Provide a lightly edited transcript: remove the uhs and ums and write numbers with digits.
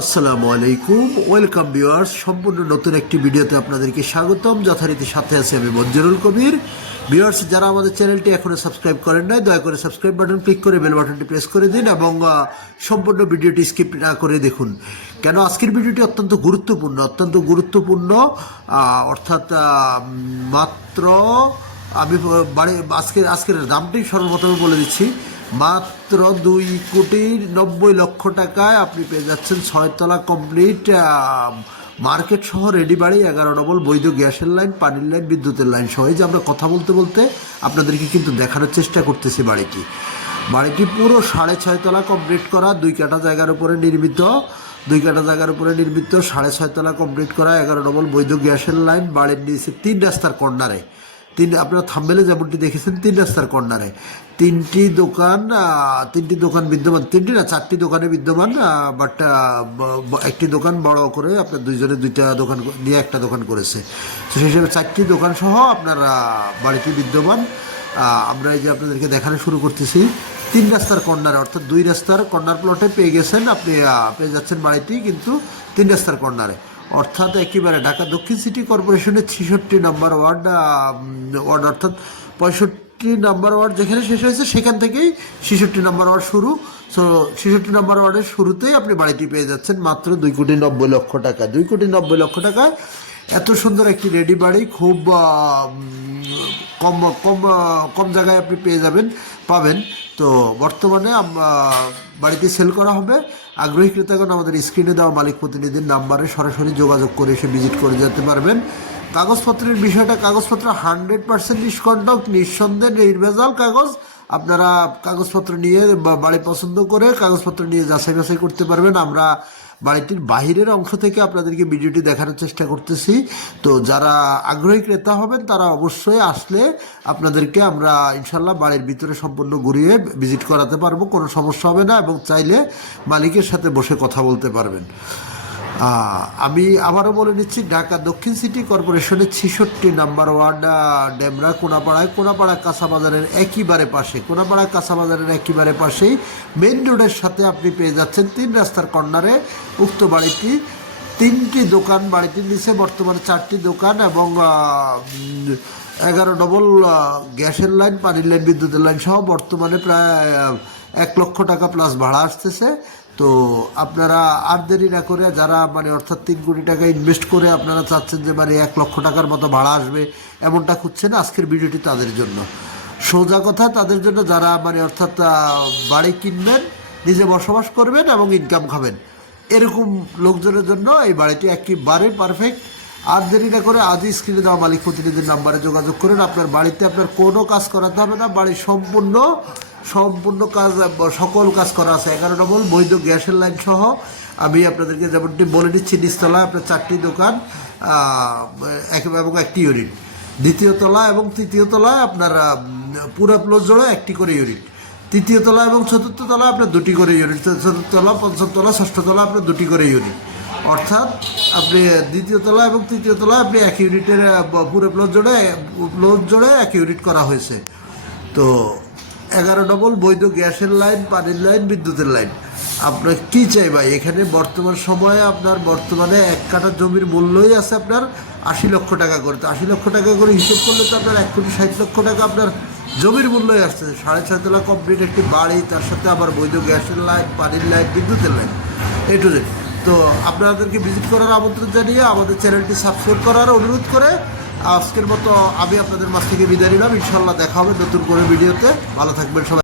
আসসালামু আলাইকুম, welcome viewers. সম্পূর্ণ নতুন একটি ভিডিওতে আপনাদেরকে স্বাগতম। যথারীতি সাথে আছি আমি মঞ্জুরুল কবির। ভিউয়ার্স, যারা আমাদের চ্যানেলটি এখনো সাবস্ক্রাইব করেন নাই, দয়া করে সাবস্ক্রাইব বাটন ক্লিক করে বেল বাটনটি প্রেস করে দিন এবং সম্পূর্ণ ভিডিওটি স্কিপ না করে দেখুন। কেন আজকের ভিডিওটি অত্যন্ত গুরুত্বপূর্ণ। অর্থাৎ মাত্র আমি আজকের দামটি সর্বপ্রথমে বলে দিচ্ছি। মাত্র 2,90,00,000 টাকায় আপনি পেয়ে যাচ্ছেন 6 তলা কমপ্লিট মার্কেট সহ রেডি বাড়ি, 11 ডবল বৈধ গ্যাসের লাইন, পানির লাইন, বিদ্যুতের লাইন সহ। এই যে আমরা কথা বলতে আপনাদেরকে কিন্তু দেখানোর চেষ্টা করতেছি বাড়িটি পুরো 6.5 তলা কমপ্লিট করা, 2 কাঠা জায়গার উপরে নির্মিত, 6.5 তলা কমপ্লিট করা, 11 ডবল বৈধ গ্যাসের লাইন। বাড়ির নিচে 3 রাস্তার কর্নারে, আপনারা থাম্বনেলে যেমনটি দেখেছেন 3 রাস্তার কর্নারে তিনটি দোকান বিদ্যমান, 3টি না 4টি দোকানে বিদ্যমান। বাট একটি দোকান বড় করে আপনার দুইজনে 2টা দোকান নিয়ে একটা দোকান করেছে, তো সেই হিসেবে 4টি দোকান সহ আপনার বাড়িটি বিদ্যমান। আমরা এই যে আপনাদেরকে দেখানো শুরু করতেছি 3 রাস্তার কর্নারে, অর্থাৎ 2 রাস্তার কর্নার প্লটে পেয়ে গেছেন আপনি, পেয়ে যাচ্ছেন বাড়িটি কিন্তু 3 রাস্তার কর্নারে, অর্থাৎ একেবারে ঢাকা দক্ষিণ সিটি কর্পোরেশনের 66 নম্বর ওয়ার্ড, অর্থাৎ 65 নম্বর ওয়ার্ড যেখানে শেষ হয়েছে সেখান থেকেই 66 নম্বর ওয়ার্ড শুরু। সো 66 নম্বর ওয়ার্ডের শুরুতেই আপনি বাড়িটি পেয়ে যাচ্ছেন মাত্র 2,90,00,000 টাকা। 2,90,00,000 টাকায় এত সুন্দর একটি রেডি বাড়ি খুব কম কম কম জায়গায় আপনি পাবেন। তো বর্তমানে বাড়িতে সেল করা হবে। আগ্রহী ক্রেতাগণ আমাদের স্ক্রিনে দেওয়া মালিক প্রতিনিধির নাম্বারে সরাসরি যোগাযোগ করে এসে ভিজিট করে যেতে পারবেন। কাগজপত্রের বিষয়টা, কাগজপত্র 100% নিঃসন্দেহে নির্ভেজাল কাগজ। আপনারা কাগজপত্র নিয়ে বাড়ি পছন্দ করে কাগজপত্র নিয়ে যাচাই বাছাই করতে পারবেন। আমরা বাড়িটির বাহিরের অংশ থেকে আপনাদেরকে ভিডিওটি দেখানোর চেষ্টা করতেছি। তো যারা আগ্রহী ক্রেতা হবেন তারা অবশ্যই আসলে আপনাদেরকে আমরা ইনশাল্লাহ বাড়ির ভিতরে সম্পূর্ণ ঘুরিয়ে ভিজিট করাতে পারবো, কোনো সমস্যা হবে না, এবং চাইলে মালিকের সাথে বসে কথা বলতে পারবেন। আমি আবারও বলে নিচ্ছি, ঢাকা দক্ষিণ সিটি কর্পোরেশনের 66 নম্বর ওয়ার্ড, ডেমরা কোনাপাড়া কাঁচাবাজারের একেবারে পাশেই মেইন রোডের সাথে আপনি পেয়ে যাচ্ছেন 3 রাস্তার কর্নারে উক্ত বাড়িটি। 3টি দোকান, বাড়িটির নিচে বর্তমানে 4টি দোকান এবং 11 ডবল গ্যাসের লাইন, পানির লাইন, বিদ্যুতের লাইন সহ বর্তমানে প্রায় 1,00,000 টাকা প্লাস ভাড়া আসতেছে। তো আপনারা আর দেরি না করে, যারা অর্থাৎ 3 কোটি টাকা ইনভেস্ট করে আপনারা চাচ্ছেন যে 1,00,000 টাকার মতো ভাড়া আসবে এমনটা খুঁজছেন, আজকের ভিডিওটি তাদের জন্য। সোজা কথা, তাদের জন্য যারা অর্থাৎ বাড়ি কিনবেন, নিজে বসবাস করবেন এবং ইনকাম খাবেন, এরকম লোকজনের জন্য এই বাড়িটি একেবারে পারফেক্ট। আর দেরি না করে আজই স্ক্রিনে দেওয়া মালিক প্রতিনিধির নাম্বারে যোগাযোগ করেন। আপনার বাড়িতে আপনার কোনো কাজ করাতে হবে না, বাড়ির সম্পূর্ণ কাজ, সকল কাজ করা আছে। 11 ডবল বৈধ গ্যাসের লাইন সহ। আমি আপনাদেরকে যেমনটি বলে দিচ্ছি, নিচতলায় আপনার 4টি দোকান এবং 1টি ইউনিট, 2য় তলা এবং 3য় তলায় আপনার পুরো প্লট জোড়ে 1টি করে ইউনিট, 3য় তলা এবং 4র্থ তলা আপনার 2টি করে ইউনিট, 4র্থ তলা, 5ম তলা, 6ষ্ঠ তলা আপনার 2টি করে ইউনিট, অর্থাৎ আপনি 2য় তলা এবং 3য় তলায় আপনি 1 ইউনিটের পুরো প্লট জোড়ে 1 ইউনিট করা হয়েছে। তো 11 ডবল বৈধ গ্যাসের লাইন, পানির লাইন, বিদ্যুতের লাইন। আপনার কী চাই ভাই? এখানে বর্তমান সময়ে বর্তমানে 1 কাঠা জমির মূল্যই আছে আপনার 80 লক্ষ টাকা করে। তো 80 লক্ষ টাকা করে হিসেব করলে তো আপনার 1,60,00,000 টাকা আপনার জমির মূল্যই আসছে। 6.5 তলা কমপ্লিট একটি বাড়ি, তার সাথে আবার বৈধ গ্যাসের লাইন, পানির লাইন, বিদ্যুতের লাইন, A to Z। তো আপনাদেরকে ভিজিট করার আমন্ত্রণ জানিয়ে আমাদের চ্যানেলটি সাবস্ক্রাইব করার অনুরোধ করে আজকের মতো আমি আপনাদের মাঝ থেকে বিদায় নিলাম। ইনশাল্লাহ দেখা হবে নতুন করে ভিডিওতে। ভালো থাকবেন সবাই।